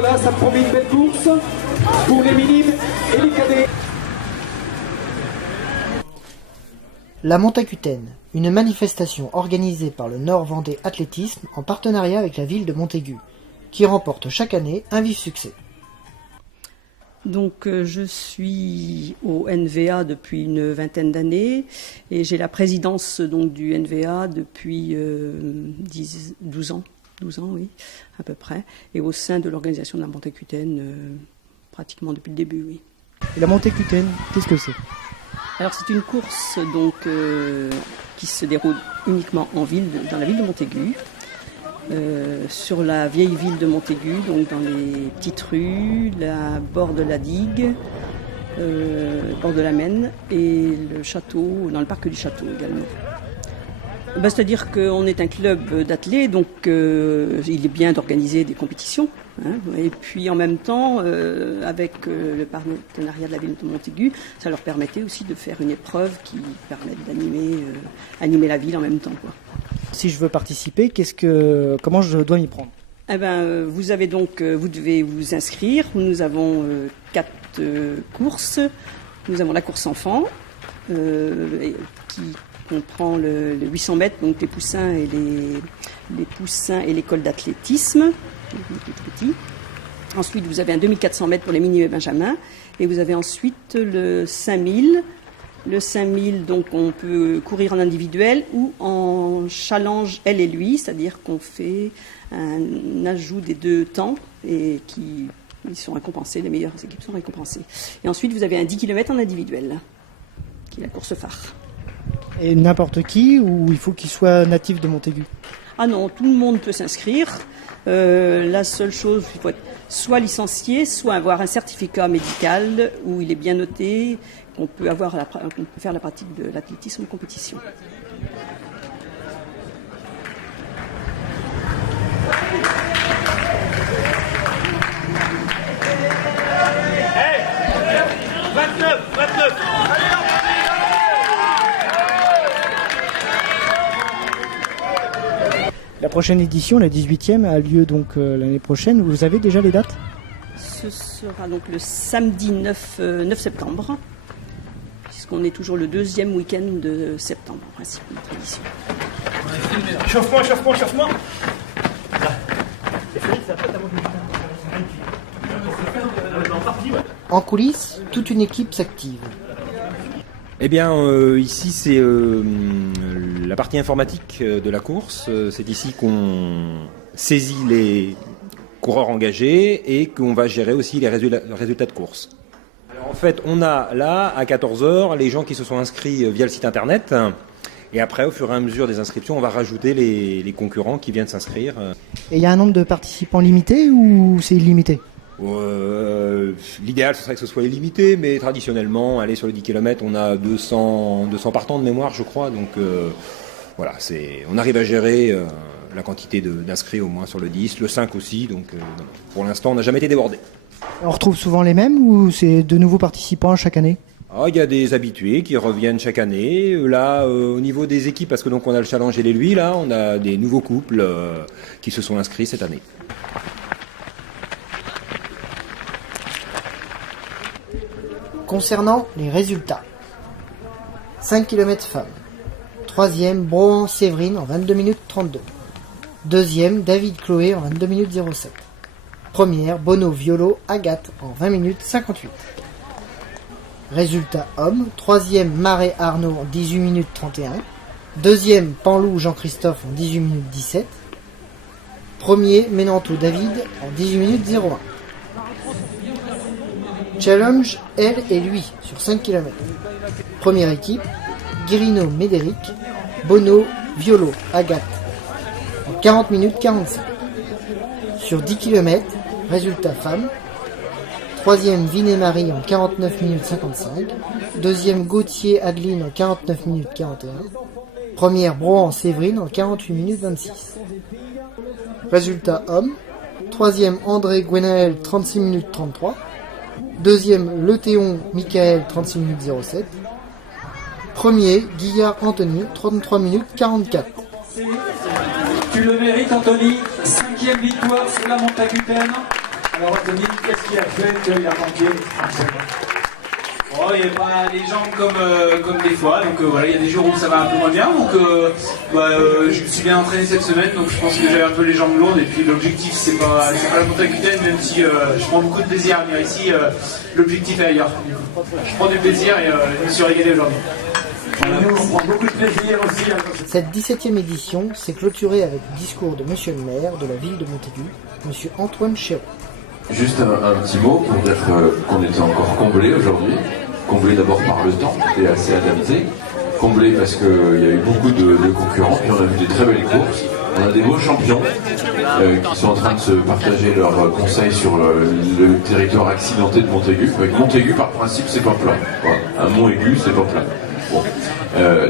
voilà, ça promet une belle course pour les minimes et les cadets. La Montacutaine, une manifestation organisée par le Nord Vendée Athlétisme en partenariat avec la ville de Montaigu, qui remporte chaque année un vif succès. Donc je suis au NVA depuis une vingtaine d'années et j'ai la présidence donc du NVA depuis 12 ans, oui, à peu près, et au sein de l'organisation de la Montacutaine pratiquement depuis le début, oui. Et la Montacutaine, qu'est-ce que c'est ? Alors c'est une course donc qui se déroule uniquement en ville, dans la ville de Montaigu. Sur la vieille ville de Montaigu, donc dans les petites rues, la bord de la digue, bord de la Maine et le château, dans le parc du château également. C'est-à-dire qu'on est un club d'athlètes, donc il est bien d'organiser des compétitions. Hein, et puis en même temps, avec le partenariat de la ville de Montaigu, ça leur permettait aussi de faire une épreuve qui permette d'animer la ville en même temps, quoi. Si je veux participer, comment je dois m'y prendre ? Eh ben, vous devez vous inscrire. Nous avons 4 courses. Nous avons la course enfant, qui comprend le 800 mètres, donc les poussins et poussins et l'école d'athlétisme, les petits. Ensuite, vous avez un 2400 mètres pour les mini et benjamins, et vous avez ensuite le 5000. Le 5000, donc on peut courir en individuel ou en challenge elle et lui, c'est-à-dire qu'on fait un ajout des 2 temps et ils sont récompensés, les meilleures équipes sont récompensées. Et ensuite, vous avez un 10 km en individuel, qui est la course phare. Et n'importe qui, ou il faut qu'il soit natif de Montaigu ? Ah non, tout le monde peut s'inscrire. La seule chose, il faut être soit licencié, soit avoir un certificat médical où il est bien noté qu'on peut faire la pratique de l'athlétisme en compétition. Hey, 29. La prochaine édition, la 18e, a lieu donc l'année prochaine. Vous avez déjà les dates ? Ce sera donc le samedi 9 septembre, puisqu'on est toujours le 2e week-end de septembre, en principe, de tradition. Échauffement. En coulisses, toute une équipe s'active. Eh bien, ici, c'est la partie informatique de la course. C'est ici qu'on saisit les coureurs engagés et qu'on va gérer aussi les résultats de course. Alors, en fait, on a là, à 14h, les gens qui se sont inscrits via le site internet. Et après, au fur et à mesure des inscriptions, on va rajouter les concurrents qui viennent s'inscrire. Et il y a un nombre de participants limité ou c'est illimité ? L'idéal, ce serait que ce soit illimité, mais traditionnellement, sur les 10 km, on a 200 partants de mémoire, je crois. Donc voilà, on arrive à gérer la quantité d'inscrits au moins sur le 10, le 5 aussi. Donc pour l'instant, on n'a jamais été débordé. On retrouve souvent les mêmes ou c'est de nouveaux participants chaque année ? Il y a des habitués qui reviennent chaque année. Là, au niveau des équipes, parce que donc on a le challenge et les lui, là, on a des nouveaux couples qui se sont inscrits cette année. Concernant les résultats, 5 km femmes. 3e, Brohan-Séverine en 22 minutes 32. 2e, David Chloé en 22 minutes 07. Première, Bono-Violo, Agathe en 20 minutes 58. Résultat hommes, 3e, Marais Arnaud en 18 minutes 31. 2e, Panlou Jean-Christophe en 18 minutes 17. Premier, Ménanto David en 18 minutes 01. Challenge, elle et lui, sur 5 km. Première équipe, Guirino Médéric, Bono, Violo, Agathe, en 40 minutes 45. Sur 10 km, résultat femme. 3e, Vinet-Marie en 49 minutes 55. 2e, Gauthier Adeline en 49 minutes 41. Première, Brohan-Séverine en 48 minutes 26. Résultat homme. 3e, André Gwenaël, 36 minutes 33. 2e, Le Théon Michael, 36 minutes 07. Premier, Guillard Anthony, 33 minutes 44. Tu le mérites, Anthony. 5e victoire sur la Montacutaine. Alors, Anthony, qu'est-ce qui a fait qu'il a manqué Oh, il n'y a pas les jambes comme des fois, donc voilà, il y a des jours où ça va un peu moins bien, donc je me suis bien entraîné cette semaine, donc je pense que j'avais un peu les jambes lourdes, et puis l'objectif c'est pas la montée Aquitaine, même si je prends beaucoup de plaisir à venir ici, l'objectif est ailleurs. Je prends du plaisir et je me suis régalé aujourd'hui. Nous, on prend beaucoup de plaisir aussi. Cette 17e édition s'est clôturée avec le discours de Monsieur le maire de la ville de Montaigu, Monsieur Antoine Chéreau. Juste un petit mot pour dire qu'on était encore comblé aujourd'hui. Comblé d'abord par le temps, qui était assez adapté. Comblé parce qu'il y a eu beaucoup de concurrents, puis on a vu des très belles courses. On a des beaux champions qui sont en train de se partager leurs conseils sur le territoire accidenté de Montaigu. Avec Montaigu, par principe, c'est pas plat. Voilà. Un mont aigu, c'est pas plat. Bon.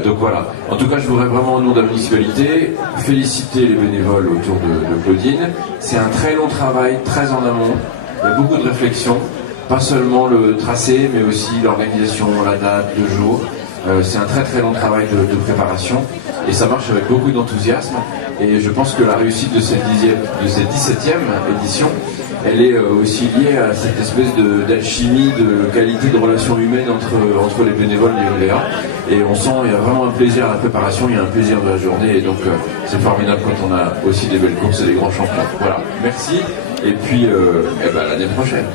Donc voilà. En tout cas, je voudrais vraiment, au nom de la municipalité, féliciter les bénévoles autour de Claudine. C'est un très long travail, très en amont. Il y a beaucoup de réflexion. Pas seulement le tracé, mais aussi l'organisation, la date, le jour. C'est un très très long travail de préparation. Et ça marche avec beaucoup d'enthousiasme. Et je pense que la réussite de cette 17e édition, elle est aussi liée à cette espèce d'alchimie, de qualité de relations humaines entre les bénévoles et les ODA. Et on sent, il y a vraiment un plaisir à la préparation, il y a un plaisir de la journée. Et donc c'est formidable quand on a aussi des belles courses et des grands champions. Voilà, merci. Et puis l'année prochaine.